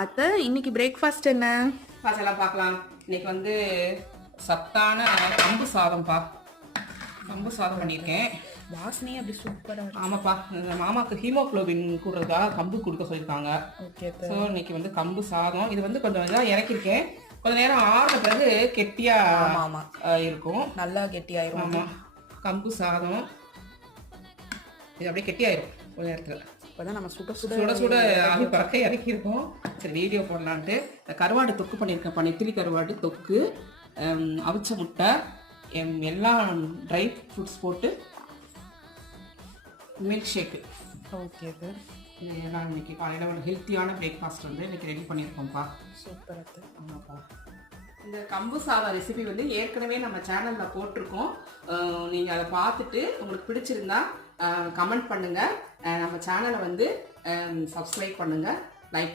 அத்தை இன்னைக்கு பிரேக்ஃபாஸ்ட் என்ன? பாசெல்லாம் பார்க்கலாம். இன்னைக்கு வந்து சத்தான கம்பு சாதம்ப்பா. கம்பு சாதம் பண்ணியிருக்கேன். வாசனையே அப்படி சூப்பரா இருக்கு. ஆமாப்பா, இந்த மாமாக்கு ஹீமோக்ளோபின் கூடுறதுக்காக கம்பு கொடுக்க சொல்லியிருக்காங்க. ஓகே. ஸோ இன்னைக்கு வந்து கம்பு சாதம். இது வந்து கொஞ்சம் இதாக இறக்கியிருக்கேன். கொஞ்ச நேரம் ஆறுன பிறகு கெட்டியா ஆமா இருக்கும். நல்லா கெட்டியாயிரும். ஆமாம், கம்பு சாதம் இது அப்படியே கெட்டியாயிரும் கொஞ்ச நேரத்தில். இப்போதான் நம்ம சுட சுட சுட சுட ஆகி பறக்க இறக்கியிருக்கோம். சரி, வீடியோ போடலான்ட்டு கருவாடு தொக்கு பண்ணியிருக்கேன். நெத்திலி கருவாடு தொக்கு, அவிச்ச முட்டை, எல்லா ட்ரை ஃப்ரூட்ஸ் போட்டு மில்க் ஷேக்கு. Okay sir. இதெல்லாம் இன்னைக்கு காலையில் ஒரு ஹெல்த்தியான பிரேக்ஃபாஸ்ட் வந்து இன்னைக்கு ரெடி பண்ணியிருக்கோம்ப்பா. சூப்பர் அத்தை. ஆமாப்பா. இந்த கம்பு சாதம் ரெசிபி வந்து ஏற்கனவே நம்ம சேனலில் போட்டிருக்கோம். நீங்கள் அதை பார்த்துட்டு உங்களுக்கு பிடிச்சிருந்தா கமெண்ட் பண்ணுங்கள். நம்ம சேனலை வந்து சப்ஸ்கிரைப் பண்ணுங்கள், லைக் பண்ணுங்கள்.